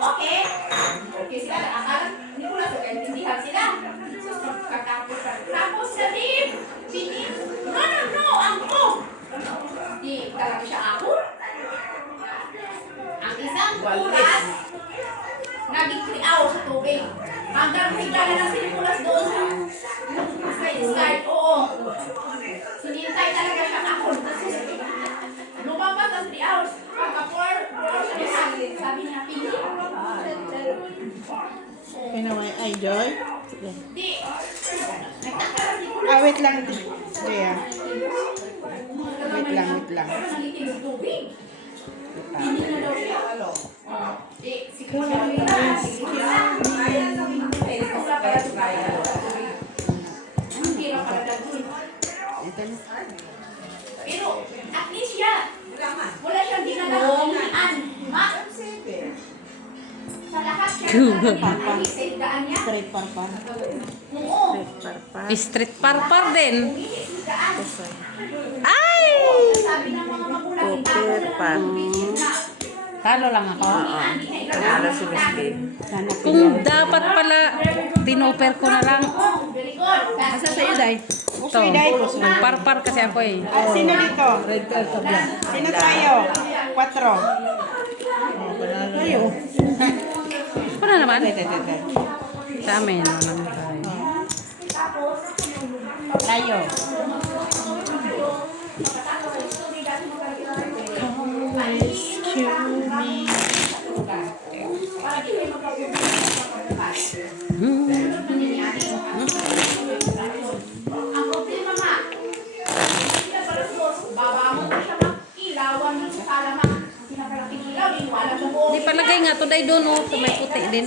Okay. Okay sila. Akala, hindi ko lang intindihan sila. Tapos na din. Pinip. No. Ako. Di talaga siya ako. Ang isang oras, naging 3 hours sa tubig. Hanggang bigla na lang sinimulas doon sa sky. Oo. Sinintay talaga siya ako. Lumabas na 3 hours. Pagka 4 hours siya sabi niya, Pinip. Okay naman. Ay, Joy. Sige. Di. Wait lang. Joy, Wait lang. Nangitim sa tubig. Hindi na daw siya. Si ang hirap pala dagin. Pero at least siya, wala siyang ginagawa. Sa lahat siya naging sa higaan niya. Straight parpar. Oo. Street parpar din. Higaan. Ay! Sabi ng mga magulang, Talo lang ako. Panalo si Miss Kim. Kung dapat pala, tinoper ko na lang. Very good. Asa sa'yo, Day? Ito, parpar kasi ako eh. Sino dito? Red belt ka ba? Sino tayo? 4. Tayo. Ano naman? Ito. Sa amin, walang tayo. Tayo. Ang problema nga, hindi na pala babamon mo siya makilawan ng kalama. Hindi na pala kilaw, hindi wala sa buong. Di palagay nga, today doon oh, sa may puti din.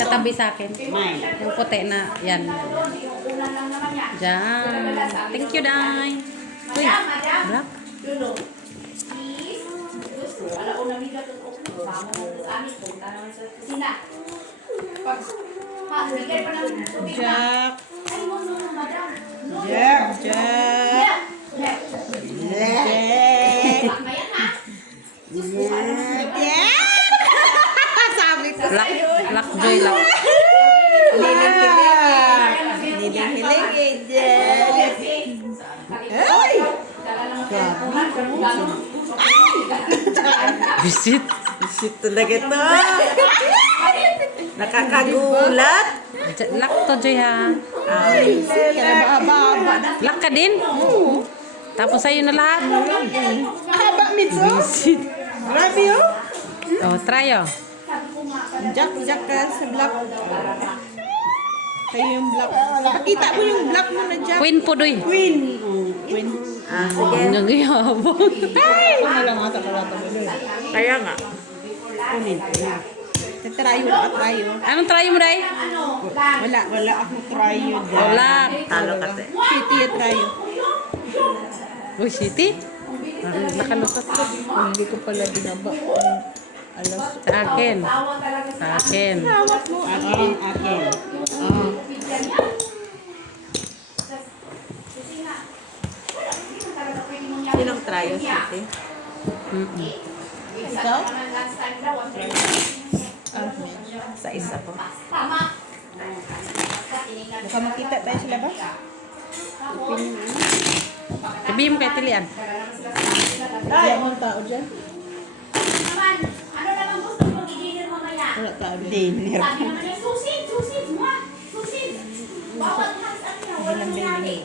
Katabi sa akin. Mine. Yung puti na, yan. Ulan lang naman yan. Diyan. Thank you, Day. Uy, Madam. black. Dulo. Please. Gusto. Alaon na nila ito. Bamon mo sa amin. Punta naman sa kusina. Pag, bigay pa ng tubig na. Jack. Ay, no, madam. No. Jack. Jack. Bak na yan, ha? Sabi ko Black, black joy lang. Hiling-hiling Jack. Ay! Visit. Shit talaga to. Nakakagulat. Lock to, Joy, ha? Haba-haba. Lock ka din? Tapos sa'yo na lahat? Haba, Mitsu. Visit. Grabe, oh. Oh, try, oh. Jack ka sa black. Kayo yung black. Pakita mo yung black mo na Jack. Queen po, Doy. Queen. Queen. Sige. Nagyabang. Ay! Ano lang ata kalata mo doon. Kaya nga. Kunin. Tatrayo na tayo. Anong try mo, Day? Wala akong tryo dyan. Wala. Talo kasi. City yung tryo. Uy, City? Nakalusot ko. Hindi ko pala binaba. Alas. Sa akin. Sa akin. Tawat mo. Akin. Sinong tryo, City? Ikaw? Sa isa po. Baka makita tayo sa labas. Sabihin mo kay Tilian. Wala mong tao dyan. Ano naman gusto mo i-dinner mamaya? Wala tao dyan. Dinner. Sabi naman niya, susid! Bawal hands up niya, walang nangyari.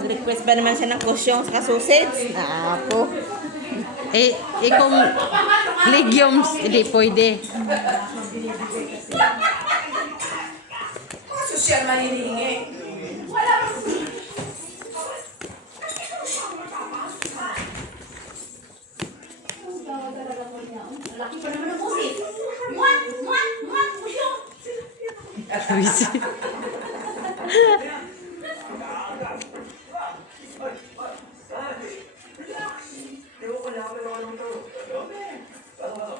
Request ba naman siya ng kusyong sa sausage? Apo. Kung legumes, hindi pwede. Social maniningi. Wala ba? Laki pa naman ang susid. Pusyong! Visit.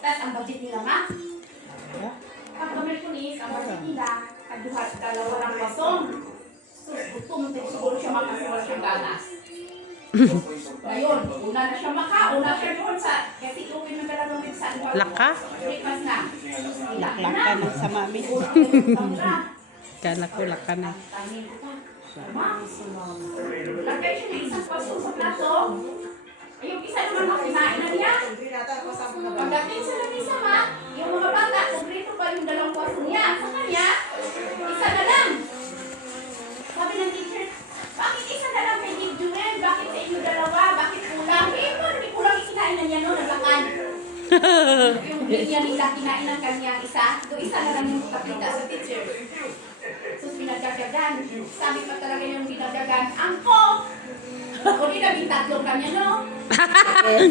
Tapos ang budget nila ma? Pag kami pulis, ang budget nila, dalawa ng pasong. So, gutom, siguro siya makasuwal siyang ganas. Ngayon, una na siya una siya doon sa, kasi open na pala doon sa Laka? Breakfast na. Laklak ka na sa mami. Kala ko laka na. Lagay siya ng isang paso sa plato. Ay, yung isa naman makinain na niya. Pagdating sa lamisa, ma, yung mga bata, kumplito pa yung dalawang paso niya. Sa kanya, isa na lang. Sabi ng teacher, bakit isa na lang kay Dave Jumel? Bakit sa inyo dalawa? Bakit kulang? Eh, paano di kulang ikinain na niya no? Naglakan. Yung niya nila kinain ng kanyang isa. Doon isa na lang yung kapita sa teacher. Sus, binagdagagan. Sabi pa talaga yung binagdagan, Angko! O di naging tatlong kanya, no?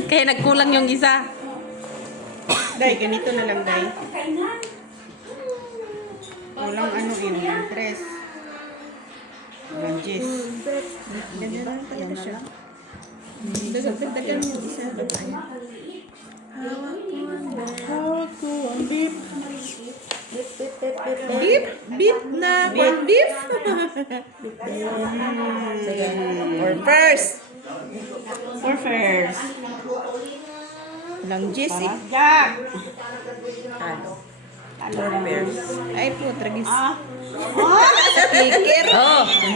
Kaya nagkulang yung isa. Day, ganito na lang, Day. Kainan. Walang ano yun, tres. Lunches. Yan na lang. Dagan yung isa. Hawak ko ang beef. Beef na. One beef. Sige. Or first. For first. Lunges eh. Jack. Ano? Ay po, tragis. Ah. Kikir.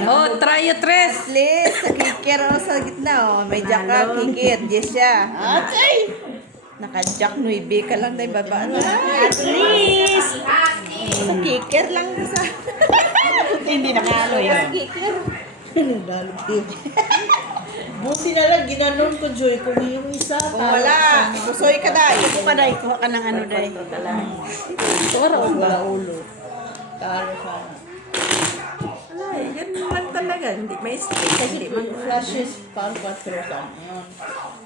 Oh, try it, Tres. Please, sa kikir o sa gitna oh. May jack ka, kikir. Yes siya. Atay. Naka-jack 9 ka lang tayo baba na. At least. Sa kikir lang sa. Hindi nakalo yun. Kikir. Buti na lang, ginanon ko, Joy, kung yung isa. Kung wala, busoy ka dahil. Ito pa, Day. Kuha ka ng ano, Day. Wala ulo. Talo sana. Wala eh, yan naman talaga. Hindi may stick. Kasi flashes, para 4 saan yun.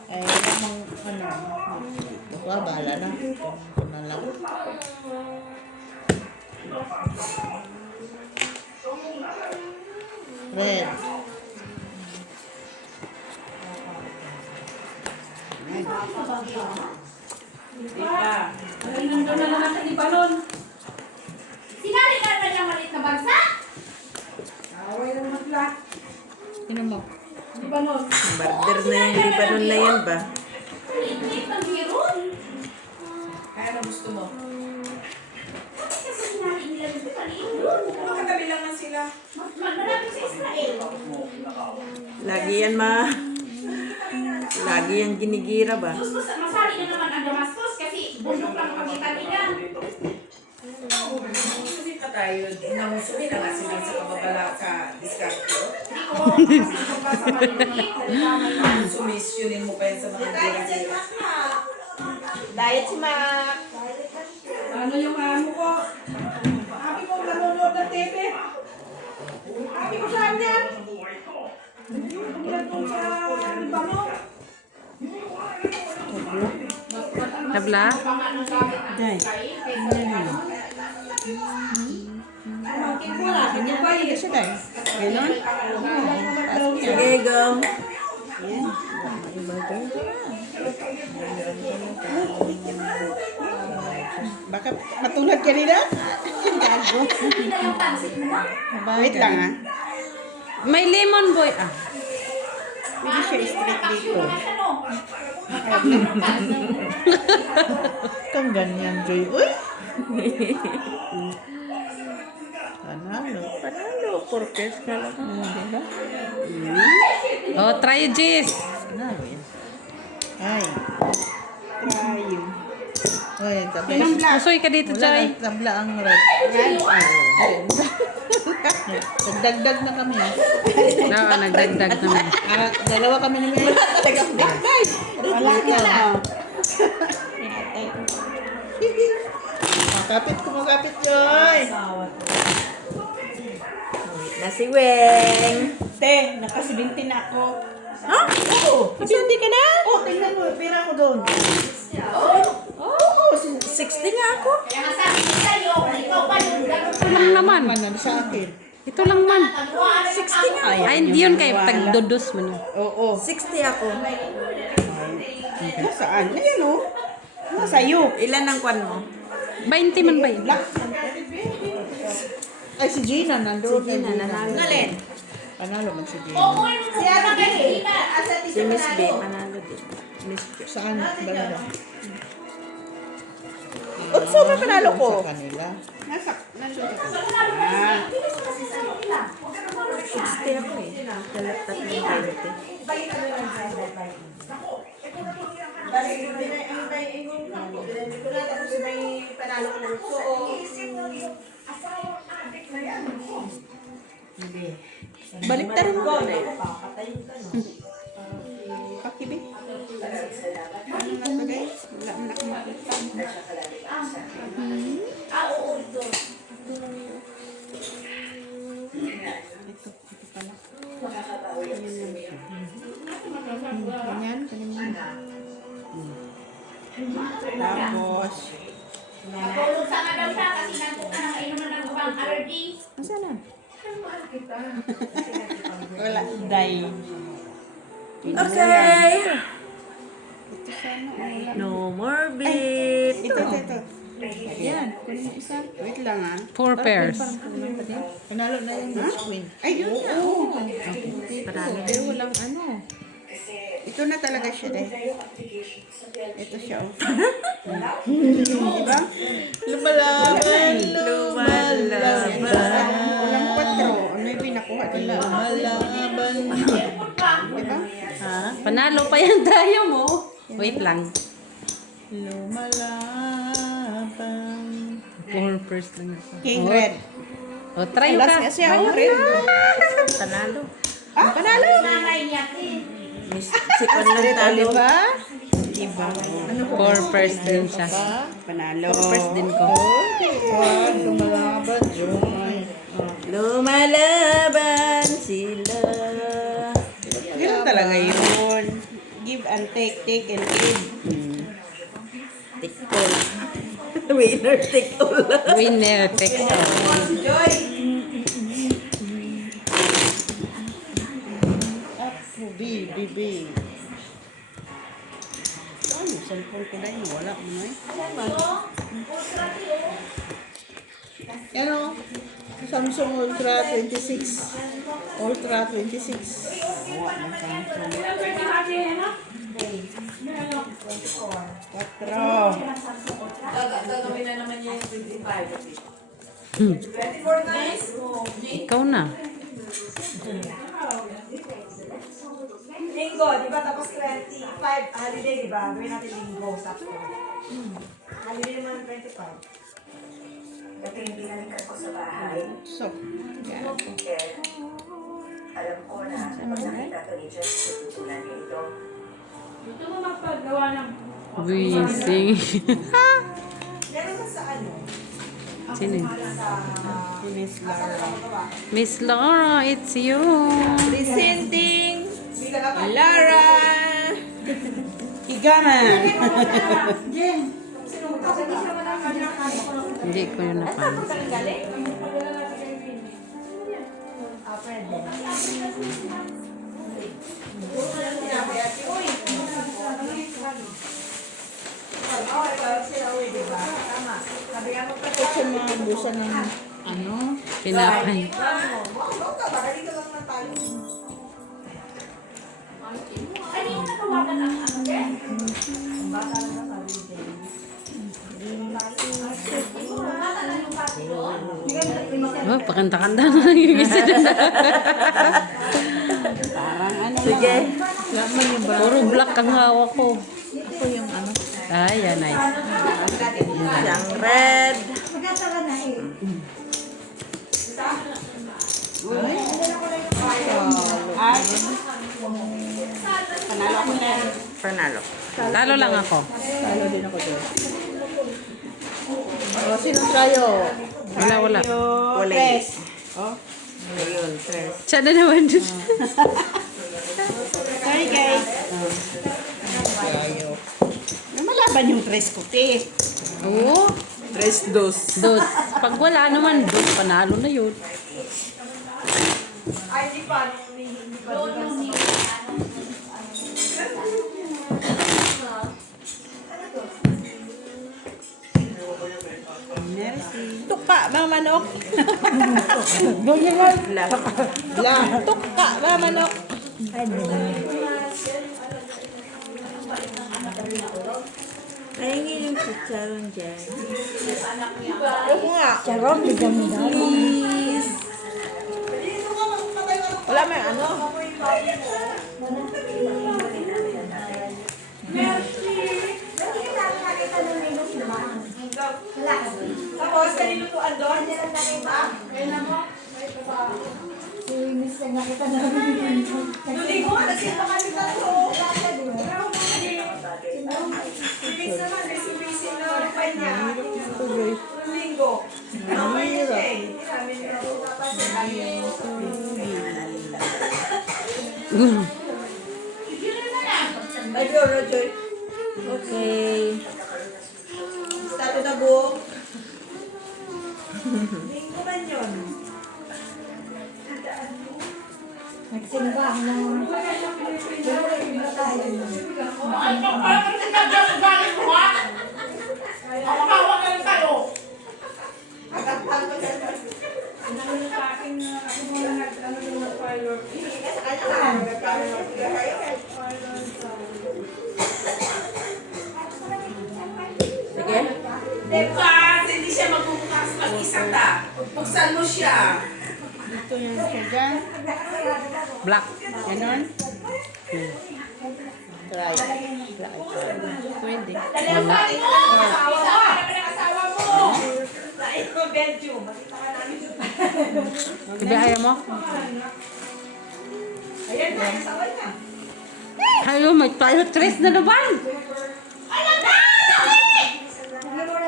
Ay, namang, ano, ito ka, bahala na. Ito na lang. Red. Ay, nandun na naman sa Libanon. Sinali ka na niyang maliit na bansa? Away na naman sila. Sino mo? Libanon. Barder na yung Libanon na yan ba? Liit ng biron. Kaya na gusto mo. Bakit kasi sinali nila dito? Maliit yun. Katabi lang na sila. Marami sa Israel. Lagi yan Lagi yan ginigira ba? Gusto masali na naman ang Damascus kasi bundok lang ang pagitan nila. Sulit na tayo. Namusulit na nga sila sa kababala sa discardyo. Hindi ko kasi kung pa sa maliliit. Sumisyonin mo pa yan sa mga gira-gira. Diet si Mac. Ano yung amo ko? Sabi ko nanonood ng TV. Sabi ko saan yan? Yung nandun sa Libanon. Tabla? Day. Hindi ba Hindi siya, Day. Ganon? Sige, go. Baka matulad ka nila? Gago. Hindi na yung pansit mo. Wait lang, ah. May lemon boy. Ah. Pwede siya straight dito. Kang ganyan, Joy. Uy! Panalo. Panalo, purpose ka lang. Diba? Oh, try it, Jis. Panalo yan. Ay. Try you. Uy, ang tabla. Pusoy ka dito, Wala Joy. nang tabla ang red. Nagdagdag na kami. Oo, nagdagdag naman. Ah, dalawa kami ni Mary. Wala na. Makapit, Joy. Na si Weng. Te, naka-17 na ako. Ha? Oo. Hindi ka na? Oh, tingnan mo. Pira ko doon. Oo, 60 nga ako. Kaya nga sabi ko sa'yo, kung ikaw pa yun, ganun Ito lang naman. Ano sa akin? Ito lang man. 60 nga. Ay, hindi yun kay tagdudos man yun. Oo. 60 ako. Nasaan? Ayan, oh. Nasa'yo. Ilan ang kwan mo? 20 man ba yun? Black. Ay, si Gina, nandoon. Sige na, nanalo. Alin? Panalo man si Jenny. Oo, si Ate Gina. Si Miss B, panalo din. Miss B. Saan? Banda? Oh, so may panalo ko. Sa kanila. Nasa Stay ako eh. Tatlong 20. Balik ta rin mo. kakibi. Ano na to guys? Wala man ako makita. Oo, ito. Ito pala. Ganyan, ganyan. Tapos, Natulog sa nga daw siya kasi nagpunta ng kainuman ng upang allergy. nasaan na? Wala, day. Okay. Ito sana, wala. No more beat. Ito. Yan, kunin mo isa. Wait lang ah. 4 pairs. Parang kunin pa din. Panalo na yung Miss Queen. Ay, yun na. Oo. Panalo Pero walang ano. Ito na talaga siya eh. Ito siya oh. Diba? Lumalaban, Lumalaban. Walang 4. Ano yung pinakuha nila? lumalaban. Diba? Ha? Panalo pa yan tayo mo. Wait lang. Lumalaban. 4 pairs lang ito. King Red. O, try Last ka. nga siya. Oh, red. Panalo. Ah, panalo. Nanay niya, Miss si Kwan lang talo. Diba? Diba? Ano 4 pairs din siya. Panalo. 4 pairs din ko. Wag lumalaban, Joy. Lumalaban sila. Ganun talaga yun. Give and take, take and give. Take all. Winner take all. Winner takes all. Ako, B. Ano, cellphone ko na yun. Wala mo na eh. Yan o. Samsung Ultra 26. Ultra 26. Patro. Ikaw na. Linggo, di ba? Tapos 25, holiday, di ba? Gawin natin linggo, sakto. Holiday naman 25. Dating binalikan ko sa bahay, So, yan. kaya alam ko na pag nakita ko ni Jess, tututulan niya ito. Gusto mo magpagawa ng... Wising. Meron ba sa ano? Sino yun? Si Miss Lara. Miss Laura, it's you. Presenting Lara Higaman. Jen, sino mo ito? Hindi siya Hindi ko yun napansin. Ito sa mga busa ng ano. Pinapay. Ano yung natawagan ang ano, Jen? Oh, pakanta-kanta na lang yung isa na. Parang ano Sige. Laman yung ba? Puro black ang hawak ko. Ito yung ano. Ay, yan, nice. Siyang red. Ay. Panalo ako na. Panalo. Talo lang ako. Talo din ako doon. O, sino tayo? Wala. Wala. Oh. Ayun, tres. Siya na naman dun. Sorry guys. Tayo. Lumalaban yung tres ko, te. Oo. Tres dos. Dos. Pag wala naman, dos. Panalo na yun. Ay, di pa. Hindi pa. Merci. Tuka ba manok? La. Tukka ba manok? Ayun yung chicharon dyan. Oo nga. Wala may ano. Tapos, kanilutuan doon. Luligo nga, nagsimpa kami tatlo. Si Vince naman, busy-busy na reply niya. Noong linggo. Ang Wednesday. Sabi niya, Rojoy. Okay. Stato na buo. linggo man yun. Sige. Bukas, hindi siya magbubukas mag-isa ta. Buksan mo siya. Ito yung siya dyan. Black. Ganon. Try. Pwede. Wala. Asawa mo. Lain ko, Belgium. Makita ka namin. Sabi ayaw mo? Ayan na, asawa niya. Ayaw, may tayo tres na naman.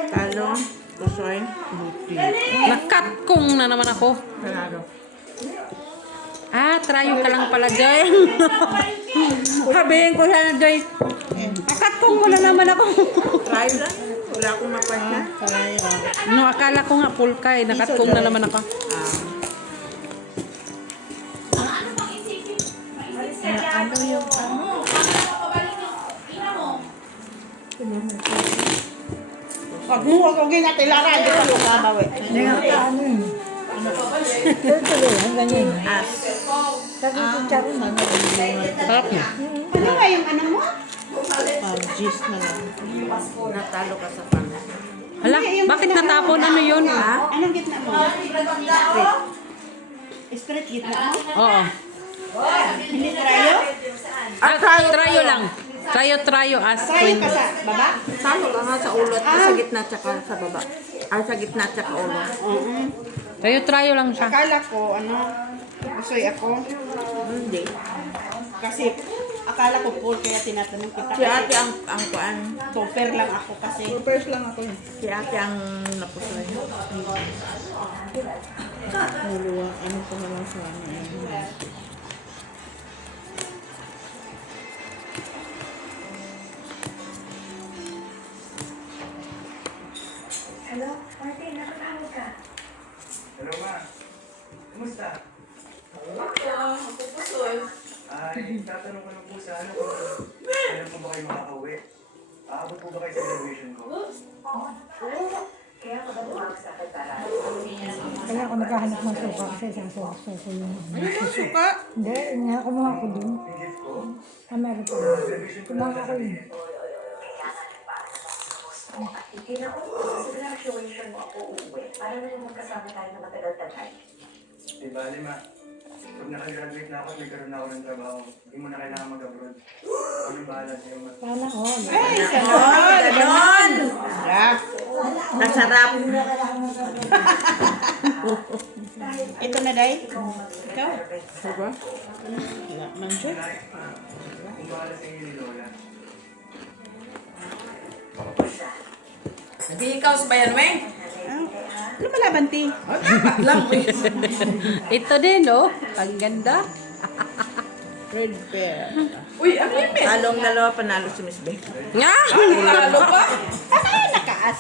Talo. Pusoy. Nakatkong na naman ako. Panalo. Trayo ka lang pala, Joy. Sabihin ko sana, Joy. Nakatkong mo na naman ako. Try lang. Wala akong makwenta. No, akala ko nga pulka eh. Nakatkong na naman ako. Ano bang isipin? Ano yung ano? Ano pabalik yung ina mo? Pag mo ako ginatilara, hindi ko lumabawi. Sarap niya. Ano nga yung ano mo? Gis na lang. Natalo ka sa pan. Hala, bakit natapon? Ano yun? Anong gitna mo? Straight gitna mo? Oo. Hindi trayo? Trayo lang. Trayo as Trayo queen. ka sa baba? Talo ka nga sa ulo at sa gitna tsaka sa baba. Ay, sa gitna tsaka ulo. Oo. Trayo lang siya. Akala ko, gustoy ako. Hindi. Kasi, akala ko full, kaya tinatanong kita. Si ate ang kuan. Topper lang ako kasi. First lang ako yun. Si ate ang napusoy. Huluwa. Ano ko naman sa ano. Hello, Martin, nakatawag ka. Hello, ma. Kumusta? Ay, tatanong ko lang po sa ano kung kailan po ba kayo makakauwi? Aabot po ba kayo sa graduation ko? Kaya ako na tumawag sa akin para Kaya ako naghahanap ng suka kasi isang suka yun. Ano yung suka? Hindi, nga kumuha ko dun. Yung gift ko? Meron pa. Graduation ko lang Kumuha ko yun. hindi na ako sa graduation mo ako uuwi. Para na yung magkasama tayo na matagal-tagal. Di bali, ma. Pag nakagraduate na ako, nagkaroon na ako ng trabaho. Hindi mo na kailangan mag-abroad. Anong bahala sa'yo, ma? Sana all. Ay, ganon! Ganon! Sarap. Nasarap. Ito na, Day. Ikaw? Diba? Wala man siya. Kung bahala sa inyo ni Lola. Hindi ikaw sa bayan, Weng. Ano malaban, Ti? Dapat lang. Ito din, oh. Ang ganda. Red pear. Uy, ano yung pet? Talong dalawa panalo si Miss Beck. Nga! Nalo pa? Ay, nakaas.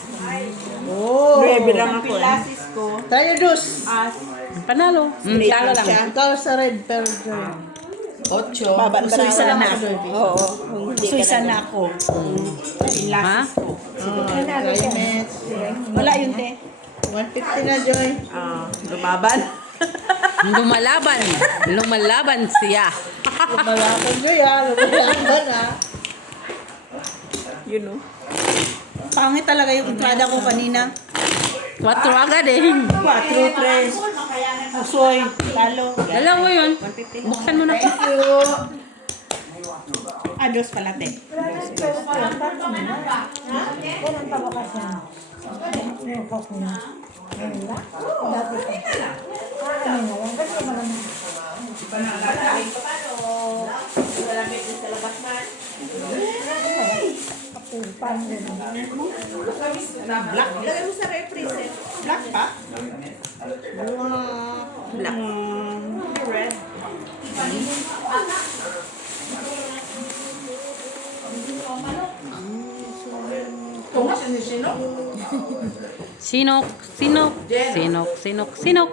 Oh. Baby lang ako eh. Pilasis ko. Tayo dos. Panalo. Talo lang. Ikaw sa red pear, Joy. 8. Baba na Suy sana na. ako, Joy. Oo. Suy sana ako. Ha? Pilasis ko. Climate. Wala yun, Te. 150 na, Joy. Lumaban. Lumalaban siya. Lumalaban Joy lumalaban You know. Pangit talaga yung entrada ko kanina. 4 agad eh. 4, 3. Usoy. Talo. Dalawa yun. Buksan mo na. Dos pala, te. Ganun pa ba kasi? Yung coke niya. Ngayon ba? Dati pa. Ano nga yan? Ganun ba naman? Kapil, paano yun? Black. Lagay mo sa refri. Black pa? Black. Red. Sinok.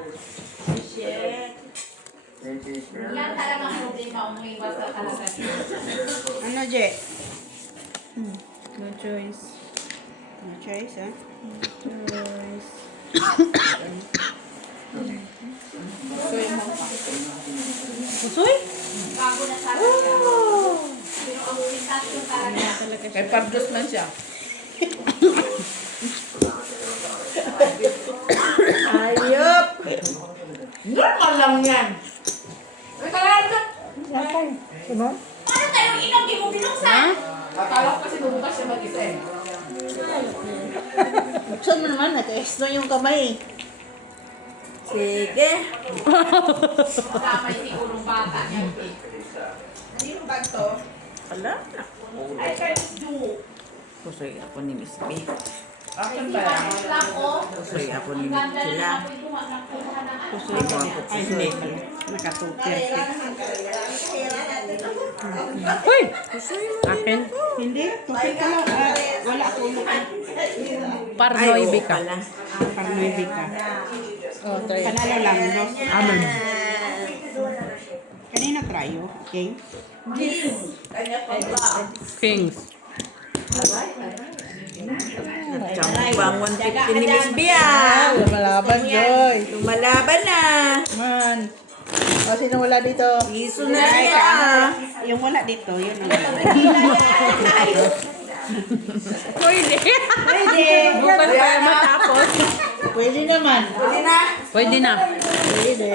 Yan talagang problema kung may basta talaga. Ano, Je? No choice. No choice, ah? Usoy? Bago na sa akin. Pero ang sensasyon talaga. Kay Pablos man siya. Ayop! Normal lang yan. Ay, kaya ito. Yan tayo. Diba? Paano tayo inom? Di mo binuksan? Akala ko kasi bubukas siya mag-isa eh. Buksan mo naman, naka-extra yung kamay. Sige. Tama yung sigurong bata niya. Sino ba to? Wala. I can do. Kusoy ako ni Miss B. Akin Hindi ba? pa rin lang ko. Kusoy ako ni Ang ganda sila. na ako ito. Nakuha na ako. Kusoy mo ako. Ay, hindi pala. Naka-2 Uy! Akin. Hindi, tukil ka lang. Wala ako Parnoy Bika. Parnoy ka. Oh, try. Panalo lang, no? Amen. Kanina tryo, okay? Kings. Nagtsambang 150 ni Miss B ah. Lumalaban Joy. Lumalaban na. Man. O, sino wala dito? Iso na niya. Yung wala dito, yun ang Pwede. Pwede. Bukan pa matapos. Pwede naman. Pwede na. Pwede na. Pwede.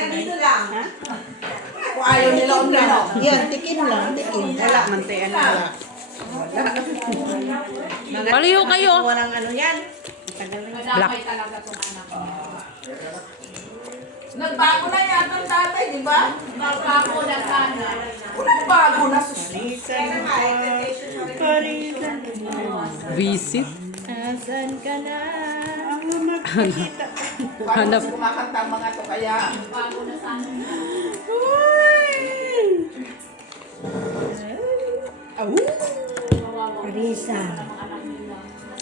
Ganito lang. Kung ayaw nila umlano. Yan, tikim lang. Tikim. wala, mantayan na wala. Paliho kayo. Walang ano yan. Madamay talaga itong anak ko. Nagbago na yata ang tatay, di ba? Nagbago na sana. Nagbago na. Visit. Asan ka na? Paano kasi kumakanta ang mga to kaya? Nagbago na sana. Parisa.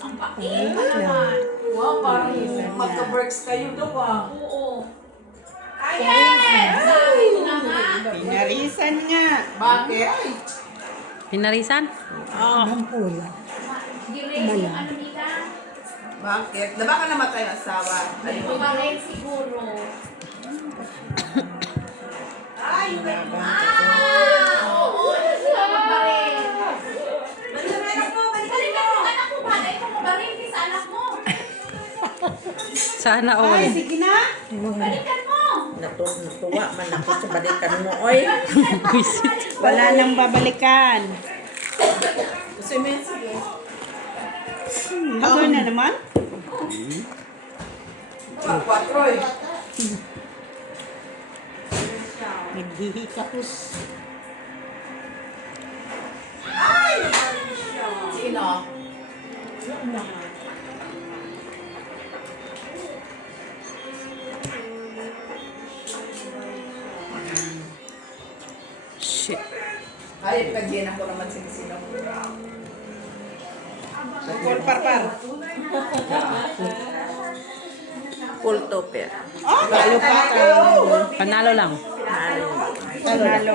Ang pakiin naman. Wow, parang magka-works kayo daw ah. Oo. Ayan! Sabi ko na nga. Pinarisan nga. Bakit? Pinarisan? Ang pula. Direct yung ano nila. Bakit? Na baka namatay ang asawa. Hindi ko ba rin siguro. Oo. Sila magbaril. Balikan mo yung anak mo. Balay mo magbaril sa anak mo. Sana Ay, all. sige na. Balikan mo. Natuwa man ako sa balikan mo, oy. Visit. Wala nang babalikan. Gusto mo yun, sige. Ako na naman. 4 eh. Naghihikapos. Sino? Shit. Ay, pag-din ako naman sino. Full parpar. Full topper. Oh, talo pa. Panalo lang. Talo.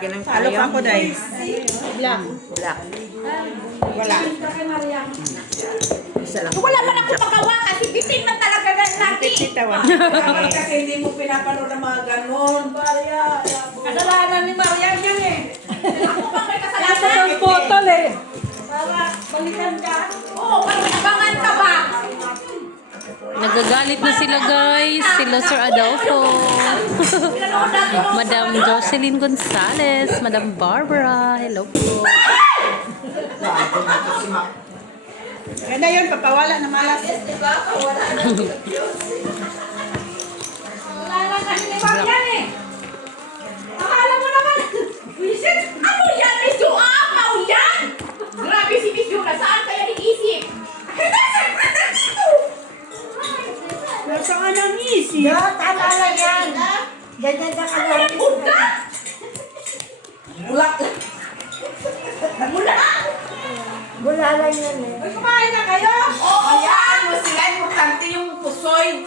Lagyan ng Alok ako, Day. Black. Wala. Isa lang. Wala man ako magawa kasi bitin man talaga ng laki. Titawan. Dapat kasi hindi mo pinapanood ng mga ganon. Kasalanan ni Maria yan eh. Ako pa may kasalanan. Ang botol eh. Balikan ka. Oo, pag-abangan ka ba? Nagagalit na sila guys. Sila Sir Adolfo. Pinanood natin yung Madam Jocelyn Gonzalez. Madam Barbara. Hello po. Ganda yun, papawala na malas. wala lang kasi ni Maria eh. Akala mo naman. Visit, ano yan? Miss Yu? Apaw yan? Grabe si Miss Yu. Saan kaya nag-isip? Siyempre nandito. Nasa nga nang isip. Yan, tama lang yan. Ganyan na ka lang. Buka! Bulak. Wala lang yan eh. Uy, kumain na kayo? Oo, Hayaan mo sila. Importante yung pusoy.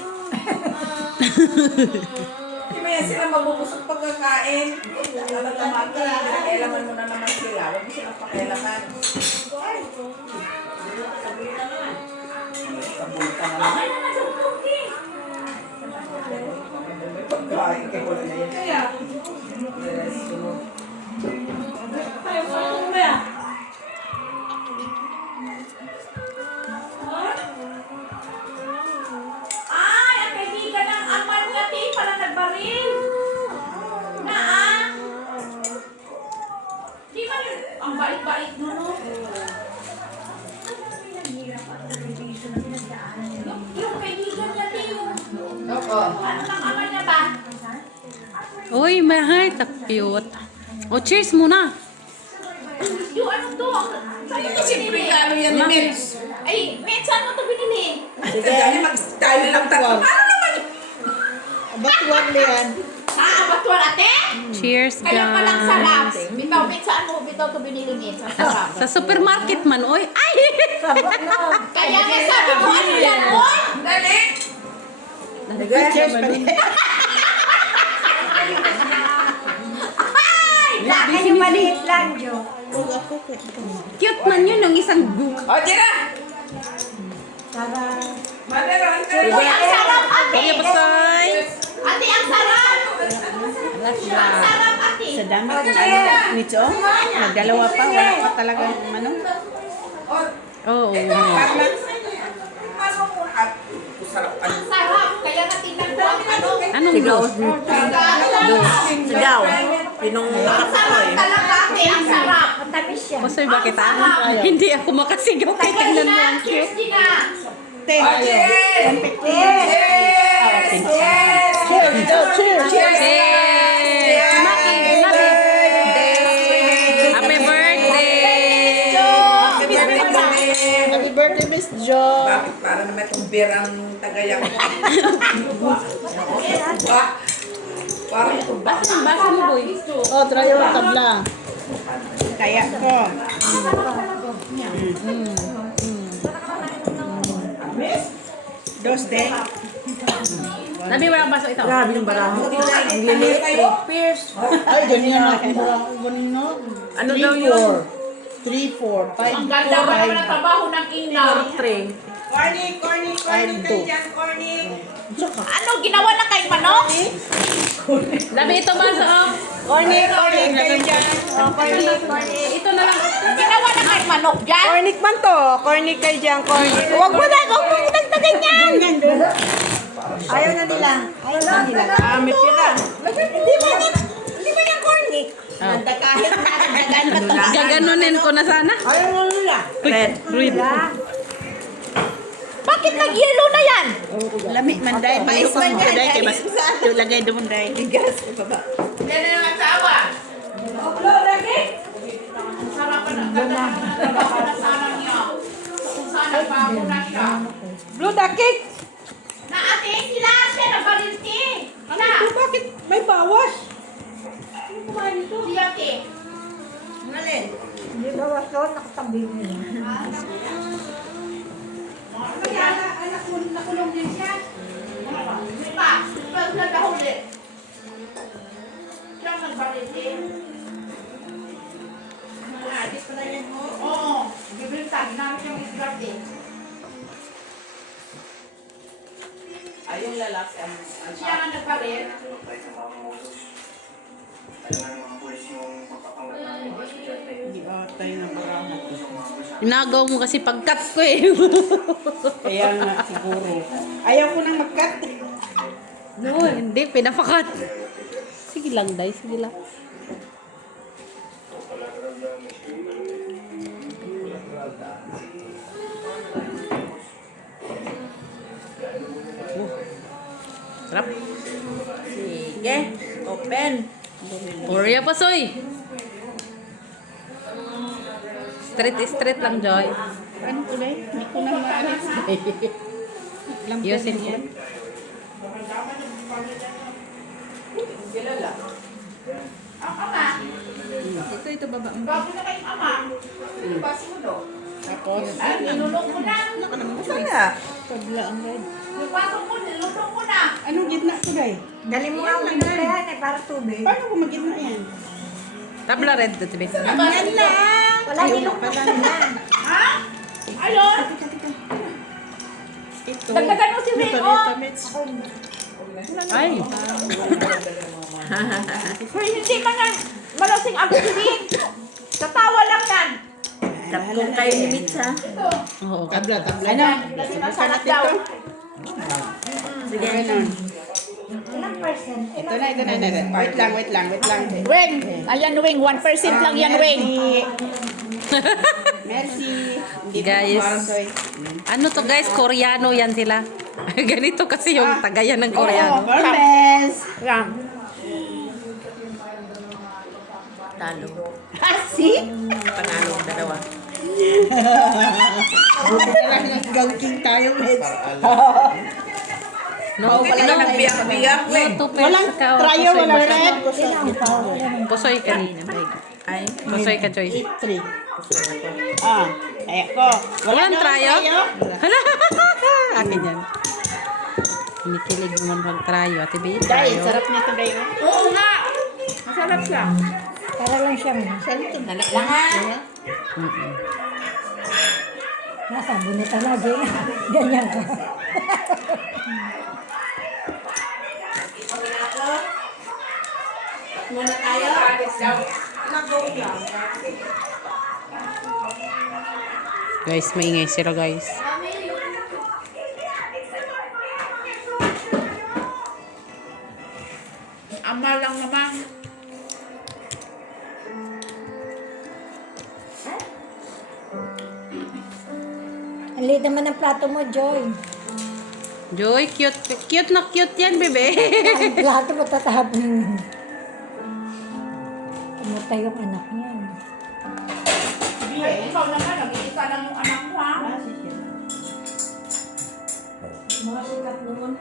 Hindi mo yan sila mabubusog pagkakain. Talaga maki. Pakialaman mo na naman sila. Huwag mo silang pakialaman. Sabulta na naman. Pagkain kayo wala na yan. Kaya. Ayaw ko ito ba yan? Ay, ang kaibigan ng aman niya, ti, pala nagbaril. Di ba yun? Ang bait-bait mo, no? Yung kaibigan niya, ti, ano ng aman niya ba? Uy, my heart. Cute. O, cheers muna. Yung ano to? Saan mo to Siyempre, binili? ano yan ni Mets? Ay, Met, saan mo to binili? Sige. Mag-style lang tatlo. Ano naman? Batuan na yan. Abatuan ate? Cheers, Kaya palang sarap. guys. Bitaw, Met, saan mo bitaw to binili, Met? Sa sarap. Sa supermarket man, oy. Ay! Kaya nga sabi ko, ano yan, oy? Dali! Cheers pa rin. Laki yung maliit lang, Jo. Cute man yun, yung isang book. O, tira! Tara. Mother, ang Uy, ang sarap, ate! Kaya pasay. Ate, ang sarap! Ang sarap, ate! Sa dami ng nito, nagdalawa pa, wala pa talagang ano. Oo. Ang sarap! Kaya nga tingnan ko ang ano. Anong dos? Sigaw. Pinong Ang sarap nakapoy. talaga, ate! Ang sarap! Matamis siya. O, sir, bakit Hindi ako makasigaw. Kaya Kaya tingnan mo sila, ang cheers cute. din na! Thank you. Cheers, Joe, cheers. Cheers! Maki, Maki. Happy birthday! Happy birthday, Miss Jo. Bakit para naman itong birang tagayak mo? Parang ito ba? Basa mo, boy. Oh, try yung tabla. Kaya ko. Dos de. Sabi, walang baso ito. Grabe yung baraho. Ang lilit kayo? Pierce. Ay, ganyan ako. Ganyan. Ano daw yun? 3, 4, 5, Ang ganda ba naman ang trabaho ng ina? 3. Corny kayo dyan, corny. Ano, ginawa na kay manok? Labi ito, baso. Oh. Corny kayo dyan. Ito na lang. Ginawa na kay manok dyan? Cornic man to. Cornic kayo dyan, cornic. Huwag mo na. Huwag mo dagdagan yan. Ayaw na nila. Ayaw na nila. Amit yun lang. Hindi ba yung cornic? Kahit nadagdagan pa to. Gaganunin ko na sana. Ayaw mo nila. Red. Red. Bakit nag-yellow na yan? Lami man day, mais man ko day kay mas lagay doon day. Bigas. Ibaba. Yan na yung asawa. Ang sarap pa na. Ganda na trabaho na sana niya. Kung sana bago na siya. Blue ducket. Na ate, sila siya nagbalinti. Sila. Bakit may bawas? Si ate. Hindi ba waso? Nakatabi mo yan. Kaya nakulong din siya. Di ba? Pag nagahuli. Siyang nagbalinti. Sprayan mo? Oo. Bibilta. Ginamit yung isgard eh. Ay, yung lalaki ang Siya nga nagpalit. Kahit ang mga modus. Alam nga ng mga pulis yung pagpapangat ng mga estudyante. Hindi atay na marami. Inagaw mo kasi pag-cut ko eh. Kaya nga siguro. Ayaw ko nang mag-cut. No, hindi. Pinapakat. Sige lang, Day. Sige lang. Sarap. Sige, open. Korea pa, Soy. Straight lang, Joy. Ano ko dahil? Hindi ko na maalis. Yosin ko. Ang ama. Ito baba mo. Bago na kayong ama. Basi mo do. Tapos, Ay, nilulong ko na. Sana. tabla ang red. Yung pasok ko, nilulong ko na. Anong gitna ko dahil? Dali mo nga ang yan eh, para tubig. Paano ko mag-gitna yan? Tabla red to, tibi. Yan lang! Wala nilong na na. Ha? Ayun. Ito. Dagdagan mo si Rico. Ay. Hoy, hindi man yan. Malasing ako si Rick. Tatawa lang yan. Tatlong kayo ni Mitsa. Ito. Oo. Tabla. Ano? Kasi masarap daw. Sige. Ilang percent? Ito na. Wait lang. Wing. Ayan, Wing. 1% lang yan, Wing. Merci. Hindi ko Guys. kumasoy. Ano to guys? Koreano yan sila. Ganito kasi yung tagayan ng Koreano. Hermes! Yan. Talo. See? Panalo ang dalawa. Buti na lang nag-gawking tayo, Meds. No, Pala no. nagbiyak-biyak, No, Wen. two Walang pesos ka. trayo, Pusoy walang ba siya? red. Pusoy ka. Ay, Pusoy ka, Joy. 8-3. Ah, kaya ko. Walang daw trayo? Hala! Akin yan. Kinikilig naman mag-trayo. Ate Bea, Dahil, trayo. sarap nito dahil. Oo nga. Masarap siya. Para lang siyang dali lang ha. nasa bunita na dyan. Ganyan ka. Muna tayo. Guys, maingay sila guys. Ama lang naman. Ang liit naman ang plato mo, Joy. Joy, cute. Cute na cute yan, bebe. Ang plato mo tatahapin. Pumunta yung anak niya. Ay, ikaw naman. Nag-iisa lang yung anak mo, ha? Mga sikat naman.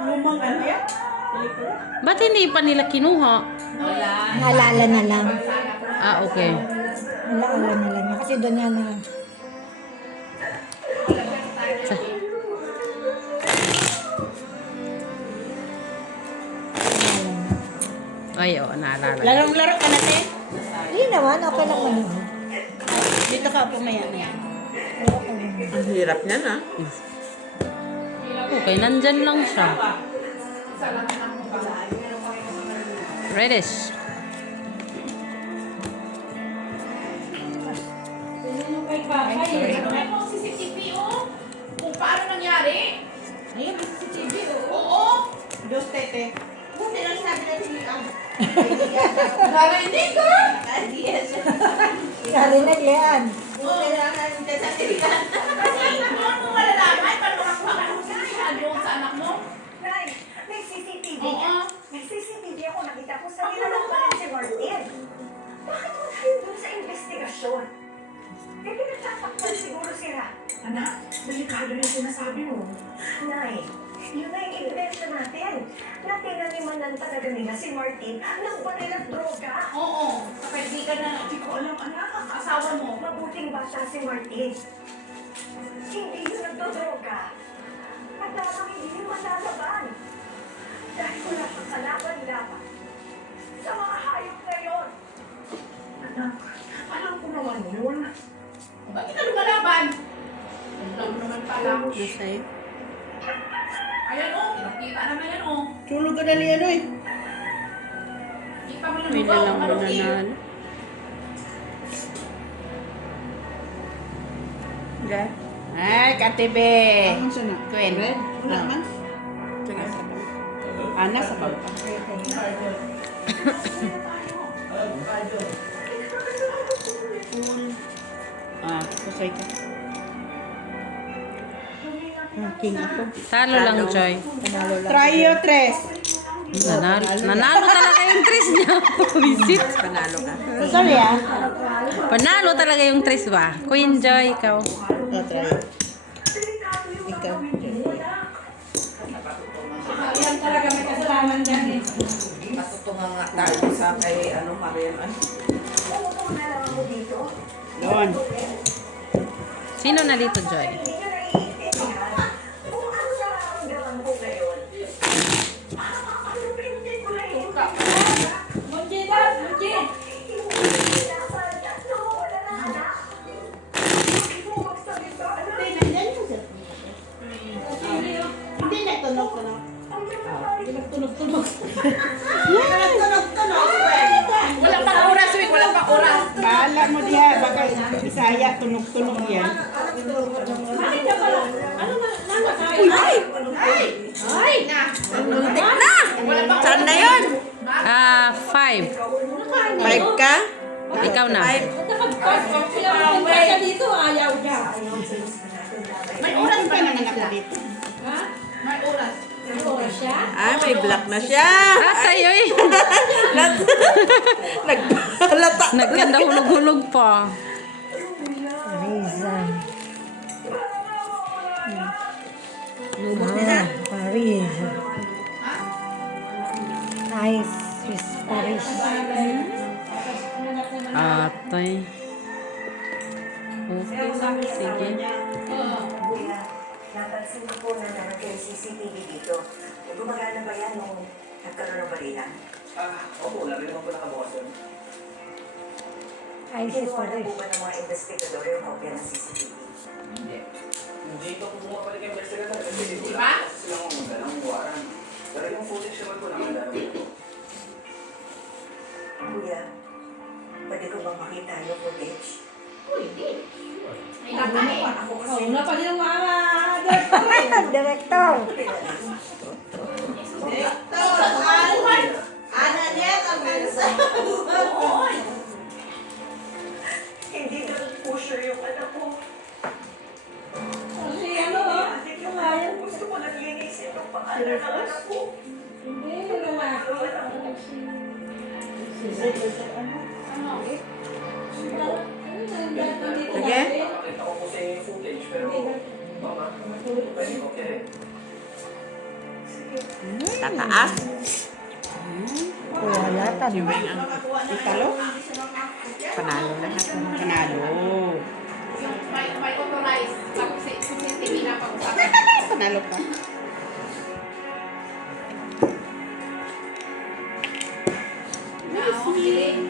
Lumang ano yan? Ba't hindi pa nila kinuha? Naalala na lang. Ah, okay. Naalala na lang. Kasi doon yan na. Ay, oo, naalala. Larong-laro ka natin. Hindi naman. Okay lang man yun. Dito ka pumaya na yan. Ang hirap niyan ha. Okay, nandyan lang siya. Reddish. Ano mo CCTV, oh? Kung paano nangyari? Ayun, may CCTV. Oo. Dos tete. Buti lang sabi na si Narinig ka? Narinig yan. Buti lang natin sa tilikan. Kasi doon mo malalaman. Paano nakuha ka ng CCTV doon sa anak mo? Nay, may CCTV. Oo. May CCTV ako nakita ko sa nilalang pa rin si Martin. Bakit mo tayo doon sa investigasyon? Eh, pinagtatakpan siguro sila. Anak, delikado na yung sinasabi mo. Nay, yun na yung ebidensya natin. Natinanimanan talaga nila si Martin ng baril at droga. Oo. Sa kaibigan na. Hindi ko alam, anak. Asawa mo. Mabuting bata si Martin. Hindi yun nagdodroga. At dapat hindi yun malalaban. Dahil wala siyang kalaban-laban sa mga lang. Nasa'yo. Ayan o, kita naman yan o. Tulog ka dali ano eh. Hindi pa mo May nalugaw. lalang Ano mo eh? nanalo. Dad. Ay, katibe. Ano siya na? Queen. Red? Wala man. Sige. Ana sa baba. Kusay ka. King ako. Talo lang, Joy. Trio tres. Nanalo talaga yung tres niya. Visit. Panalo ka. Sorry ah. Panalo talaga yung tres ba? Queen Joy, ikaw. Oh, try. Ikaw. Yan talaga may kasalanan dyan eh. Matutungan nga tayo sa kay Marian. Doon. Sino nalito, Joy? Hindi niya naiintindihan kung ano nararamdaman ko ngayon. Ano pinipin ko na yun? Munji dad, Munji. Hindi nagtunog-tunog. Nagtunog-tunog. Wala pang oras, Rick. Wala pang oras. Bahala mo diha. Baka Bisaya, tunog-tunog yan. Bakit ka pala? Ano na? Ay! Ay! Muntik na! Saan na yun? 5. 5 ka? Ikaw na. Nakapag-pass. Sila magpagpag ka dito, ayaw niya. May oras pa naman Ako dito. Ha? May oras. May oras siya? Ah, may black na siya. Tayoy. Nagbalata. Nagkanda hulog-hulog pa. Parisan. Ah, Paris. Nice Swiss Paris. Atay. Okay, sige. Kuya, napansin ko na naman kayo CCTV dito. Gumagana ba yan nung nagkaroon ng balita? Opo, lagi naman po nakabukas yun. Ay, Swiss Kinuha na Paris. po ba ng mga investigador yung kopya ng CCTV? Hindi pa po bumabalik yung investigator kasi Di wala ba? po silang magalang warrant. Pero yung footage naman po nakadalo po. Kuya, pwede ko bang makita yung footage? May lata eh. Oh, wala pa din ang mga Director. Hindi na po sure yung anak ko. Kasi ano ha? Ayaw, gusto ko lang linisin yung pangalan ng anak ko. Hindi, wala. Sige. Nakita ko po sa yung footage pero mama, pwede ko kaya. Tataas. Wala tanong. Italo? Panalo lahat. Panalo. Yung may authorize sa CCTV na pag-usapan. Panalo ka.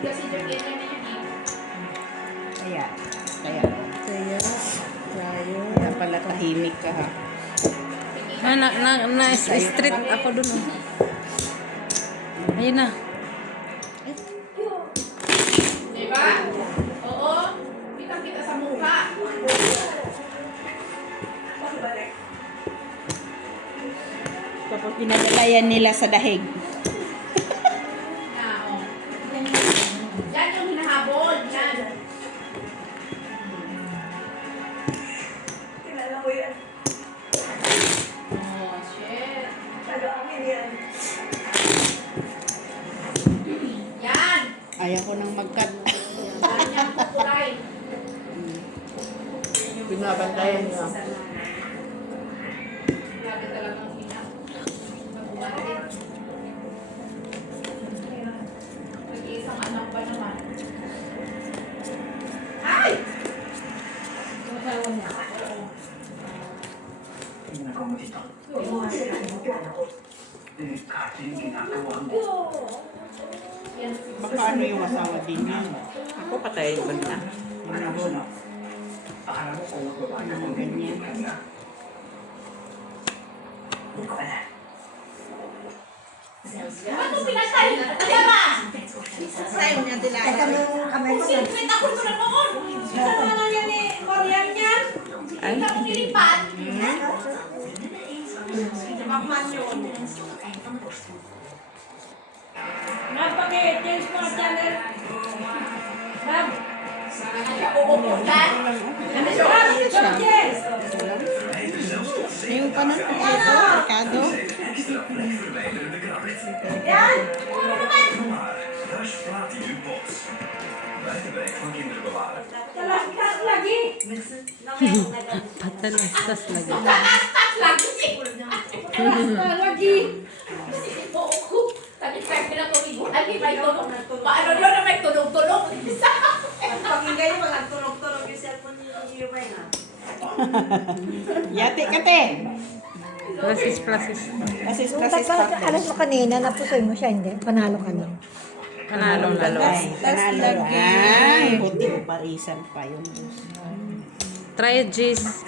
Kasi Juliet na yun eh. Kaya. Kaya, tayo. Kaya pala tahimik ka ha. Street ako dun. Ayun na. Diba? Oo. Kitang-kita sa mukha. Tapos pinadalayan nila sa dahig. Na, oh. Yan yung hinahabol. Yan. Kilala mo yan. Oh, shit. Taga-amin yan. Yan. Ayaw ko nang mag-cut. Yan yung kukulay. Binabantayan niya. Grabe talagang hina. Nabuhat din. Nag-iisang anak pa naman. Ay! Asawa niya. Tingnan ko mo dito. Iwasan mo yung anak ko. Delikado yung ginagawa mo. Yan. Baka ano yung asawa din yan. Ako patayin ko na. Alam mo na, akala mo kung magbabago mo Ganyan. ganyan na. Dito ka na. Ba't mo pinatay? Kaya ba? Sa'yo niya Teka dilata. mo kamay ko. Sinipit ako ko na noon. Saan na lang yan eh? Korean yan? Hindi ako nilipat. Bakman yun. Napaki-change mo ang channel. Ma'am. Uupo dyan. Ma'am, change. Yung pa nun, Ricardo. Yan. Ano naman? Talas lagi. Patalastas lagi. Tatas lagi sih. Talas lagi. Oo ko. Tadi kayak bilang tuloy. Ay, may tulog. Paano yun na may tulog-tulog? Pakinggan niyo, mga tulog-tulog yung cellphone niyo yung na. Yate ka, te. Plasis. Asis, Yung prasis, alas mo kanina, napusoy mo siya, hindi? Panalo ka na. Panalo lalo. Tas lagi. Ay, buti ko parisan pa yung Try it, Jis.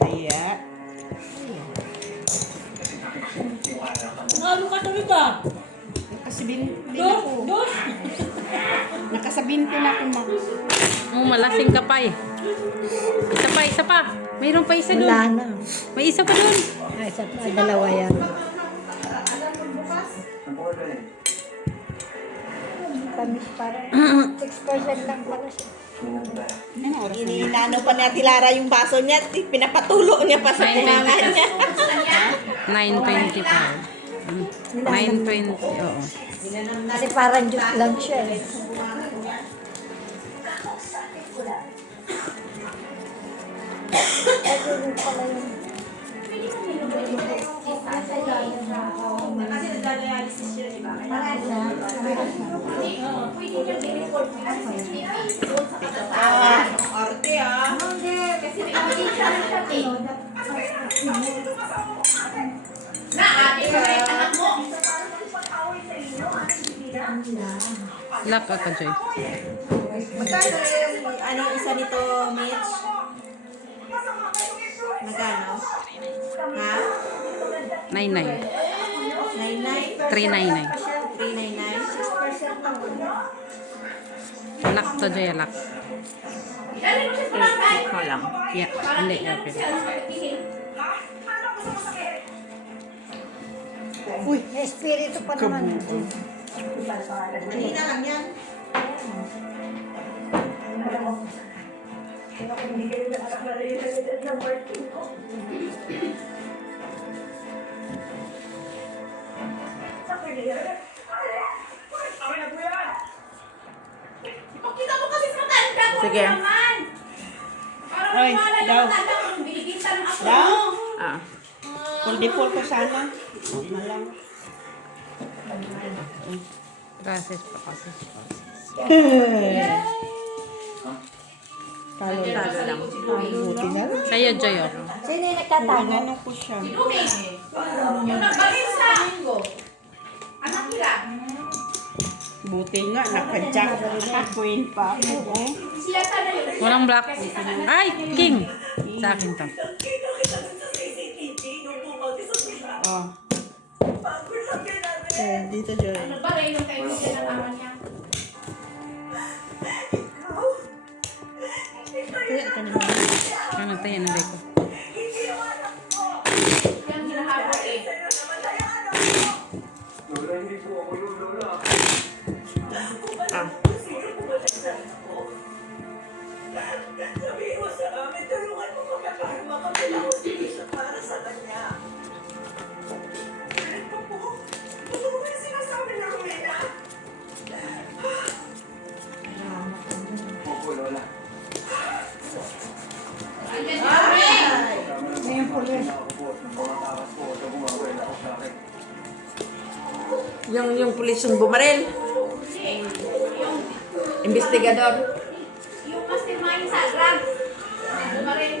Kaya, Ano ka talaga? nakasabinti na Dos? ako. Dos? Nakasabinti na ako, ma. Oh, malasing ka pa eh. Isa pa. Mayroon pa isa Wala dun. na. May isa pa dun. Ay, isa pa, dalawa yan. Tamis parang 6% lang pala siya. Iniinano pa niya Tilara yung baso niya. Pinapatulo niya pa sa tinangan niya. 9.20 pa. 9.20, oo. Kasi parang juice lang siya eh. Ito yung pala yung Kasi nagdadialysis siya, di ba? Arte ah. Kasi may siya na siya eh. Na, ate ko rin anak mo. Lock ako, Joy. Magkano yung ano isa nito, Mitch? Magkano? Ha? 99. 99? 399. 399? Lock to, Joy. Lock. Dali mo siya sa barangay. lang. Yeah, Parang hindi. tingnan mo Okay. siya sa tingin. may espiritu pa naman. Kanina lang yan. Ipakita mo kasi sa matanda ko. Sige. Naman. Parang Oy, wala daw. yung matanda ko. Binigita ng ako Daw? mo. Ah. Full default ko sana. Huwag na lang. Process pa kasi. Talo lang. Buti na lang. Sa'yo, Joy, oh. Sino yung nagtatago? Inano ko siya. Si Dumi. Yung nagbalin sa anak nila. Buti nga, naka-jack. Naka-queen pa ako. Oh. Siya sana yun. Walang black. Ay, king. Sa akin to. Oh. Dito, Joy. Ano ba rin yung kaibigan ng ama niya? Ano tayo, nanday ko. Yan hinahabol eh. Lola, hindi po ako yun, Lola. Sabihin mo sa amin, tulungan mo kami para makabila ko siya para sa kanya. Ano mo yung sinasabi na Romina? Opo, Lola. Andyan si Dumi. Ngayon po rin. Ako po, pumatakas po sa bumawi ako sa akin. Yung pulis yung bumaril. Hindi. Investigador. Yung mastermind sa drugs. Bumaril.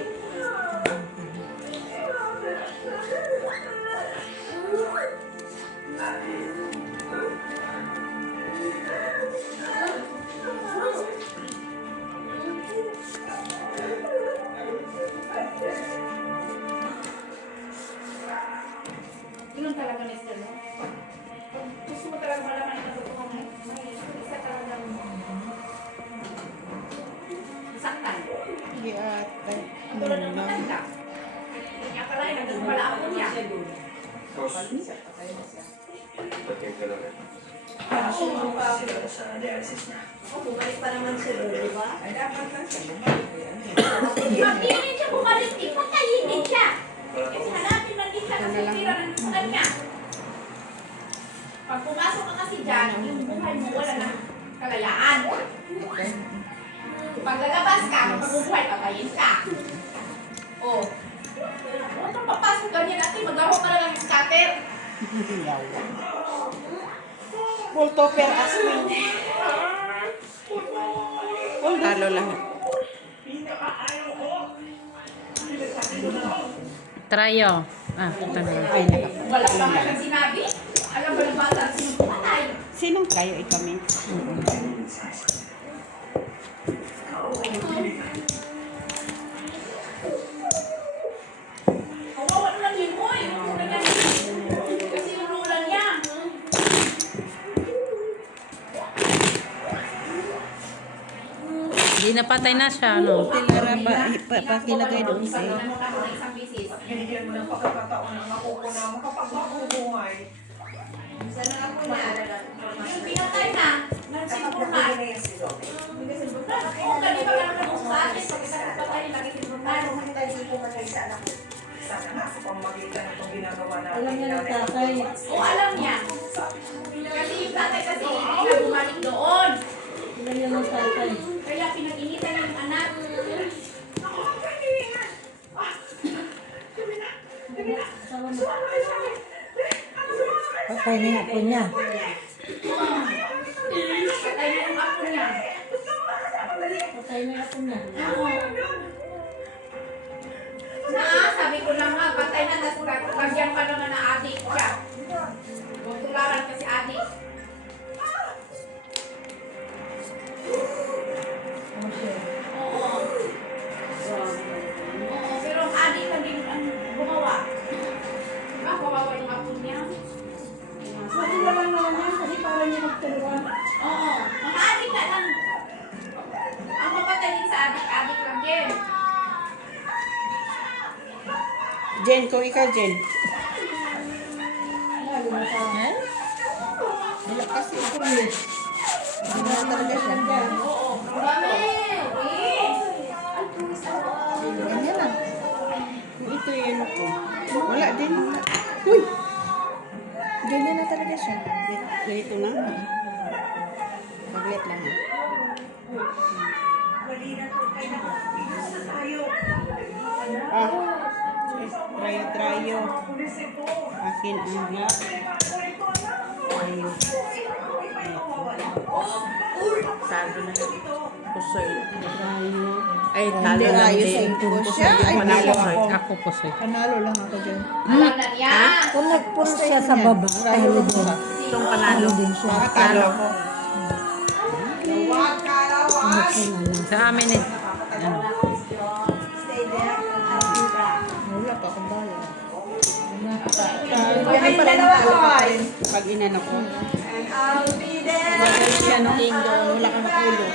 Tulad ng matanda. Kaya pala, nandun pala ako niya. Pating ka lang. Sila sa dialysis na. Bumalik pa naman siya doon, di ba? Ay, dapat lang siya. Pag-iinit siya bumalik, pagkainit siya. Kasi hanapin man din siya kasi tira ng bukan niya. Pag pumasok ka kasi dyan, yung buhay mo wala ng kalayaan. Pag lalabas ka, mapabubuhay, patayin ka. Oh. Huwag kang papasok ganyan natin, magawa ka lang yung scatter. Multo per aspin. Talo lahat. Trayo. Punta na lang. Ay, Wala pa nga siyang sinabi. Alam ba ng bata, sino pumatay? Sinong kayo? Ikaw, May? Kawawa naman yun mo, yung lula niya. Kasi yung lula niya. Hindi napatay na siya, no? Tilara pakilagay doon sa Isang isang bisis. Binigyan mo ng pagkakataon ng ako ko na makapagbabuhay. Yung pinatay na, nagsimpurnan. Oo, ganito ka naman kung sa atin. Pag isang patay, nagsimpurnan. Sana nga sa pamagitan ng itong ginagawa natin. Alam niya ng tatay. Oo, alam niya. Kasi yung tatay kasi hindi na bumalik doon. Alam niya ng tatay. Kaya pinag-initan niya yung anak. Patay na yung apo niya. Patay na yung apo niya. Patay na yung apo niya. Sabi ko lang nga, patay na, tapos lagyan pa naman na adik siya. Huwag tularan kasi adik. Oo. Oo, pero ang adik lang din ang gumawa. Diba, kawawa yung apo niya. Sabi na lang naman yan kasi para niya magtuluan. Oo, mga adik na lang. Ang mapatay din sa adik, adik lang din. Jen, kung ikaw, Jen. Lalo na sa... Wala kasi ito rin. Hindi na talaga siya. Oo. Mami! Ganyan lang. Kung ito yung ano ko. Wala din. Uy! Ganyan na talaga siya. Ganito na. Maglet lang. Trayo. Akin ang black. Trayo. Talo na. Pusoy. Trayo. Ay, Hindi talo lang ayos sa din. inyo siya. Ay, Manalo pusoy. ako. Ako po, sir. Panalo lang ako dyan. Alam na niya. Kung nagpunta siya sa baba, tahilo din. Itong panalo. din siya. Makatalo ako. Huwag kalawas! Sa amin eh. Ano? Wala pa akong bayan. Ay, dalawa ko. Pag inano ko. And I'll be there. Wala siya no doon. Wala kang ulo.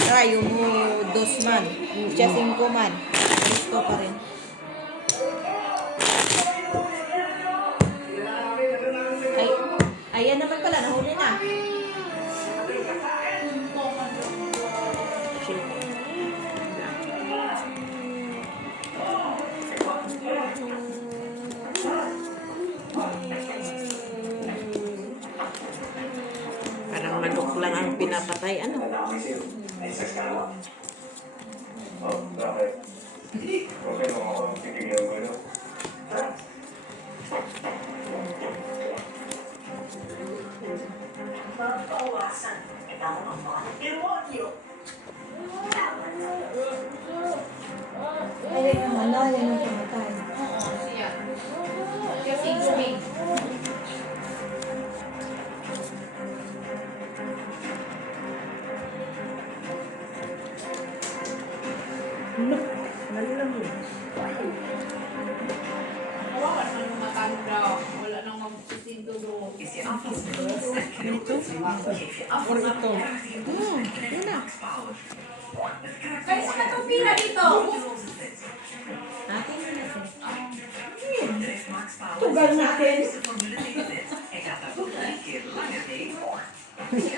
Trayo mo, 2 man. Siya 5 man. Gusto pa rin. Ayan naman pala, nahuli na. Parang manok lang ang pinapatay. Ano? Oh, bakit? Okay mo ako, titignan ko, no? Ay, malaya nung pumatay. Oo, siya. Kasi gumig. Kawawa naman yung matanda. Wala nang magsisinto doon. Ganito? Or ito? Kaya sa katong pira dito. Tugal natin.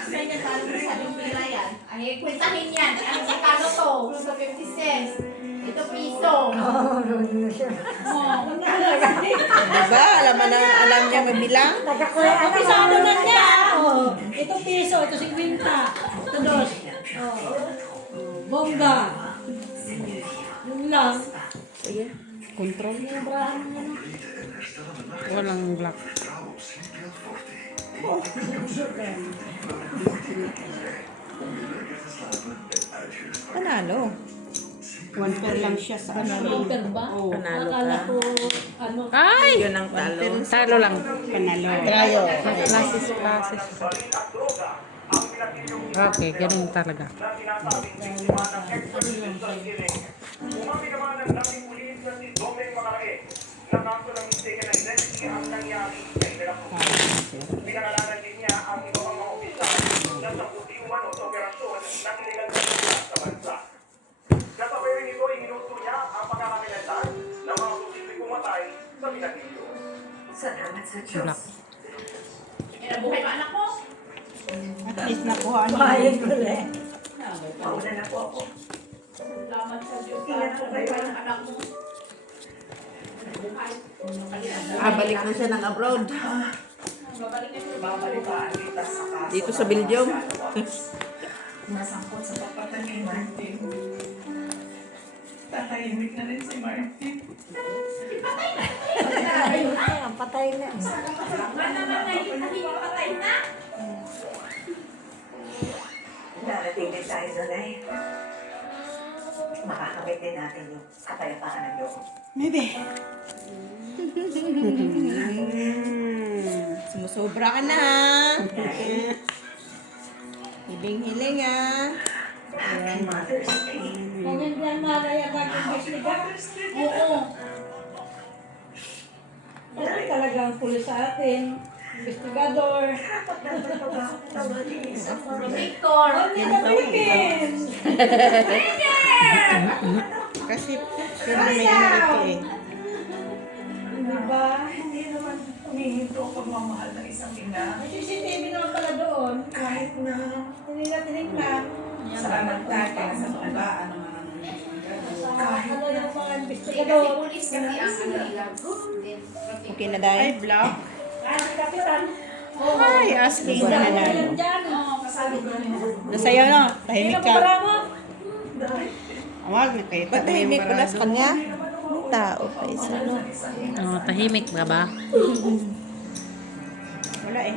May natalo na sa yung pira yan. Ay, kwentahin yan. Ano sa kano to? Sa 50 cents. Ito piso. Oo, doon na siya. Oh, Diba? Alam niya mabilang? Nakakuha na Pisado na niya. Oh, ito piso, ito 50. Ito 2. Oh. Bongga. Yun lang. Control. Sobrahan mo na. Walang black. Panalo. 1 pair lang siya sa ano. Super ba? Oo. Panalo Akala ka. ko, ano, Ay! Yun ang talo. Talo lang. Panalo. Trayo. Classes. Okay, ganun talaga. Umami naman ang dating pulis na si Domeng Macaré na kaso ng mistaken identity ang nangyari sa Inilapos. Pinangalanan din niya ang iba pang mga opisyal na sa puti-umano sa operasyon ng illegal na sa bansa. Kasabayan nito, inuto niya ang pagkakakilanlan ng mga posibleng pumatay sa Pinatilyo. Salamat sa Diyos. Black. nabuhay pa anak mo. At least nakuha niya. Bayad ko rin. Mauna na po ako. Salamat sa Diyos. Ingat po kayo. Ang anak mo. Nabuhay. Balik na siya ng abroad. Babalik na siya. Babalik pa ang kita sa kaso. Dito sa Belgium. Masangkot sa papatan ni Martin. Tatahimik na rin si Martin. Ang patay na. Nga naman na hindi patay na. Darating din tayo doon ay makakamit din natin yung kapayapaan ng loob. Maybe. Sumusobra ka na ha. Hiling-hiling ha. And Mother's Day. Kung hindi ang malaya nag-investiga, Oo. kasi talagang pulis sa atin, investigador. Dapat naman pa ba tawagin isang Protector. Only the Philippines! Kasi sure na may ano ito eh. Diba? Hindi naman humihinto ang pagmamahal ng isang ina. May CCTV naman pala doon. Kahit na Hindi na tinignan. saan nagtaka sa baba, Ano yung mga Kasi investigador. pulis kasi ang ano nila. Okay na dahil. Ay, block. Ah, si Kapitan. Ay, asking na Ano na. yan dyan? Nasayaw na. Sino Tahimik ba ka. para mo? Awag na kayo. Ba't tahimik pala sa kanya? Ang tao pa isa. No? Oh, tahimik ka ba? Wala eh.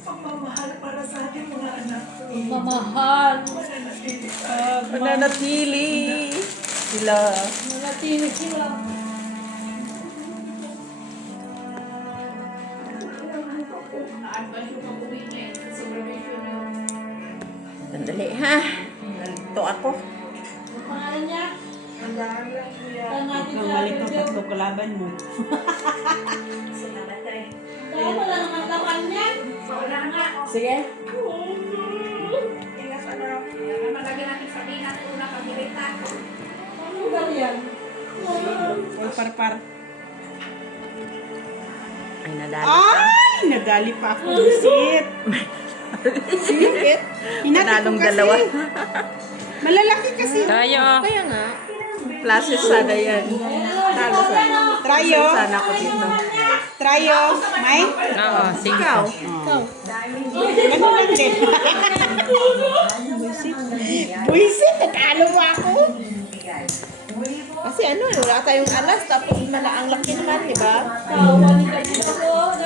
pagmamahal para sa ating mga anak. Mamahal. Mananatili sila. Nanatinig sila. Na-advance yung pag-uwi niya eh. Sa supervision yung Sandali ha. Nalito ako. Ang pangalan niya? Ang natin Nang balik ng tatlo kalaban mo. Salamat tayo. Kaya wala naman laman niya. wala nga. Sige. Ingat ano. Kaya naman lagi natin sabihin natin una pag-irita. Ano lugar yan? Or parpar. Ay, nadali ka. Ay! Nadali pa ako. Busit. Sikit. Hinati ko Nanalong kasi. dalawa. Malalaki kasi. Tayo. Kaya nga. Plasis sana yan. Talo sana. Trayo. Sana ako dito. Trayo. May? Oo, sige. Ikaw. Ganun lang din. Buisit. Natalo mo ako. Kasi ano, wala tayong alas. Tapos ang laki naman, di ba? Tawa ni Kapitan.